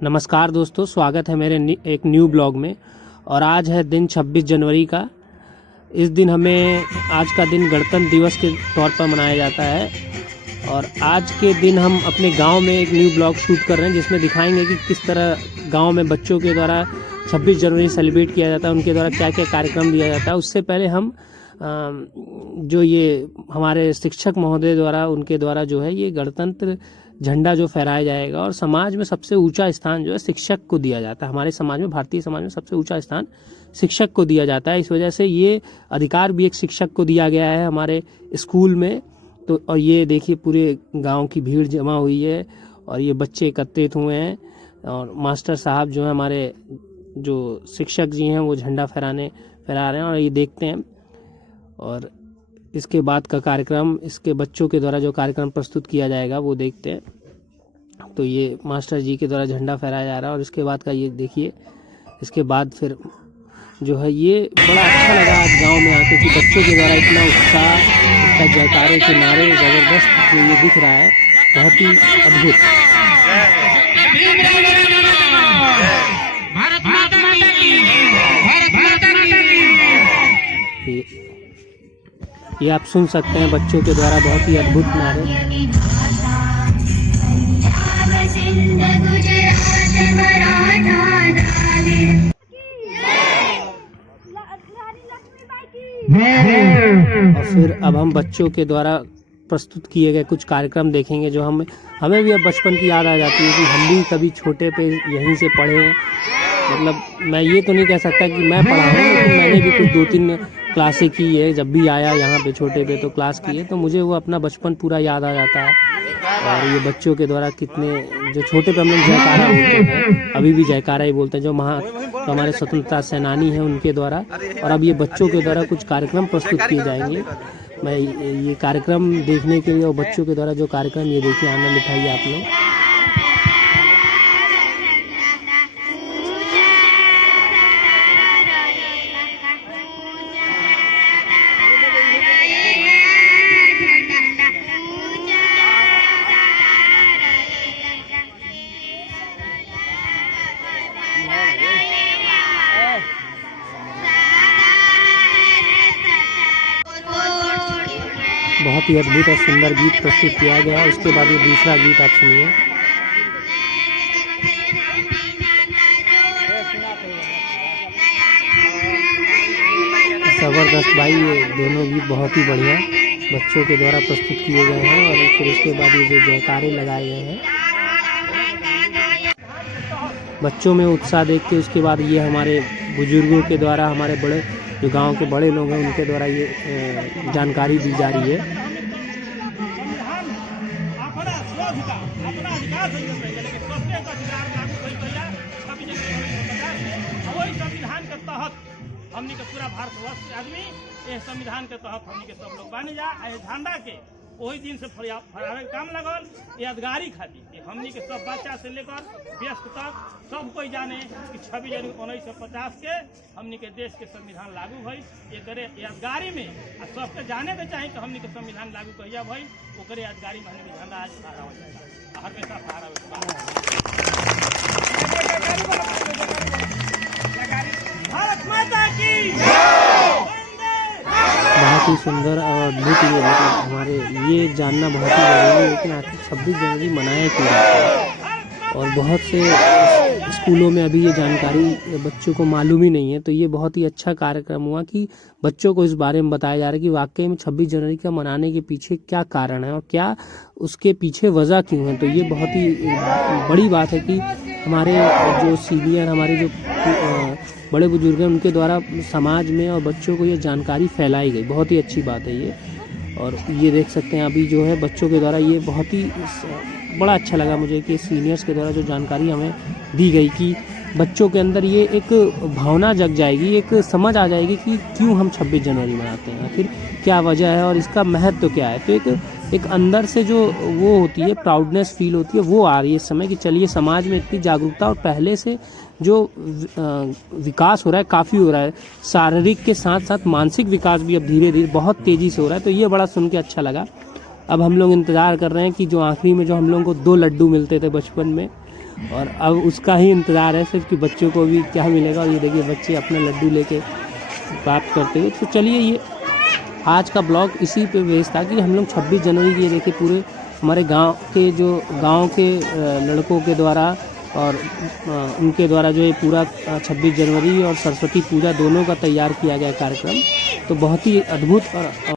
नमस्कार दोस्तों, स्वागत है मेरे एक न्यू ब्लॉग में। और आज है दिन 26 जनवरी का। इस दिन हमें आज का दिन गणतंत्र दिवस के तौर पर मनाया जाता है। और आज के दिन हम अपने गांव में एक न्यू ब्लॉग शूट कर रहे हैं, जिसमें दिखाएंगे कि किस तरह गांव में बच्चों के द्वारा 26 जनवरी सेलिब्रेट किया जाता है, उनके द्वारा क्या क्या कार्यक्रम दिया जाता है। उससे पहले हम जो ये हमारे शिक्षक महोदय द्वारा उनके द्वारा जो है ये गणतंत्र झंडा जो फहराया जाएगा। और समाज में सबसे ऊंचा स्थान जो है शिक्षक को दिया जाता है। हमारे समाज में, भारतीय समाज में सबसे ऊंचा स्थान शिक्षक को दिया जाता है। इस वजह से ये अधिकार भी एक शिक्षक को दिया गया है हमारे स्कूल में। तो और ये देखिए पूरे गांव की भीड़ जमा हुई है और ये बच्चे एकत्रित हुए हैं और मास्टर साहब जो है हमारे जो शिक्षक जी हैं वो झंडा फहरा रहे हैं और ये देखते हैं। और इसके बाद का कार्यक्रम, इसके बच्चों के द्वारा जो कार्यक्रम प्रस्तुत किया जाएगा वो देखते हैं। तो ये मास्टर जी के द्वारा झंडा फहराया जा रहा है और इसके बाद का ये देखिए। इसके बाद फिर जो है ये बड़ा अच्छा लगा आज गांव में आके कि बच्चों के द्वारा इतना उत्साह, इसका जयकारे के नारे ज़बरदस्त जो ये दिख रहा है, बहुत ही अद्भुत। ये आप सुन सकते हैं बच्चों के द्वारा बहुत ही अद्भुत नारे। और फिर अब हम बच्चों के द्वारा प्रस्तुत किए गए कुछ कार्यक्रम देखेंगे जो हमें भी अब बचपन की याद आ जाती है कि हम भी कभी छोटे पे यहीं से पढ़े हैं। मतलब मैं ये तो नहीं कह सकता कि मैं पढ़ा हूँ, लेकिन मैंने भी कुछ 2-3 क्लासें की है। जब भी आया यहाँ पे छोटे पे तो क्लास की है, तो मुझे वो अपना बचपन पूरा याद आ जाता है। और ये बच्चों के द्वारा कितने, जो छोटे पे हम लोग जयकारा बोलते हैं, अभी भी जयकारा ही बोलते हैं, जो तो हमारे स्वतंत्रता सेनानी हैं उनके द्वारा। और अब ये बच्चों के द्वारा कुछ कार्यक्रम प्रस्तुत किए जाएंगे। मैं ये कार्यक्रम देखने के लिए और बच्चों के द्वारा जो कार्यक्रम, ये देखिए, आनंद उठाइए आप लोग। बहुत ही अद्भुत और सुंदर गीत प्रस्तुत किया गया है। उसके बाद ये दूसरा गीत आप सुनिए। जबरदस्त भाई, ये दोनों गीत बहुत ही बढ़िया बच्चों के द्वारा प्रस्तुत किए गए हैं। और फिर उसके बाद ये जो जयकारे लगाए गए हैं, बच्चों में उत्साह देख के उसके बाद ये हमारे बुजुर्गों के द्वारा, हमारे बड़े जो गांव के बड़े लोग हैं उनके द्वारा ये जानकारी दी जा रही है। संविधान के तहत हमनी के पूरा भारतवर्ष के आदमी इस संविधान के तहत हमनी के सब लोग बन जा झंडा के वही दिन से फहरावे के काम लगल। यादगारी खातिर हमनी के सब बच्चा से लेकर वयस्क तक सब कोई जाने कि 26 जनवरी 1950 के हमनी के देश के संविधान लागू भई। एक यादगारी में सबके जाने के चाहिए कि हमनी के संविधान लागू कहिया भई, ओकरे यादगारी में हमनी के झंडा आज फहरावल जाएगा, हमेशा फहरावे। भारत माता की बहुत ही सुंदर और अद्भुत। ये मतलब हमारे ये जानना बहुत ही जरूरी है कि आखिर 26 जनवरी मनाया क्यों जाता है। और बहुत से स्कूलों में अभी ये जानकारी बच्चों को मालूम ही नहीं है। तो ये बहुत ही अच्छा कार्यक्रम हुआ कि बच्चों को इस बारे में बताया जा रहा है कि वाकई में 26 जनवरी का मनाने के पीछे क्या कारण है और क्या उसके पीछे वजह क्यों है। तो ये बहुत ही बड़ी बात है कि हमारे जो सीनियर, हमारे जो बड़े बुजुर्ग हैं, उनके द्वारा समाज में और बच्चों को ये जानकारी फैलाई गई। बहुत ही अच्छी बात है ये। और ये देख सकते हैं अभी जो है बच्चों के द्वारा ये बहुत ही बड़ा अच्छा लगा मुझे कि सीनियर्स के द्वारा जो जानकारी हमें दी गई कि बच्चों के अंदर ये एक भावना जग जाएगी, एक समझ आ जाएगी कि क्यों हम 26 जनवरी मनाते हैं, आखिर क्या वजह है और इसका महत्व क्या है। तो एक अंदर से जो वो होती है, प्राउडनेस फील होती है, वो आ रही है इस समय कि चलिए समाज में इतनी जागरूकता और पहले से जो विकास हो रहा है काफ़ी हो रहा है। शारीरिक के साथ साथ मानसिक विकास भी अब धीरे धीरे बहुत तेज़ी से हो रहा है। तो ये बड़ा सुन के अच्छा लगा। अब हम लोग इंतज़ार कर रहे हैं कि जो आखिरी में जो हम लोगों को 2 लड्डू मिलते थे बचपन में, और अब उसका ही इंतज़ार है सिर्फ कि बच्चों को भी क्या मिलेगा। और ये देखिए बच्चे अपना लड्डू लेके प्राप्त करते हुए। तो चलिए, ये आज का ब्लॉग इसी पे बेस्ड था कि हम लोग 26 जनवरी की ये देखिए पूरे हमारे गांव के लड़कों के द्वारा और उनके द्वारा जो है पूरा 26 जनवरी और सरस्वती पूजा दोनों का तैयार किया गया कार्यक्रम। तो बहुत ही अद्भुत और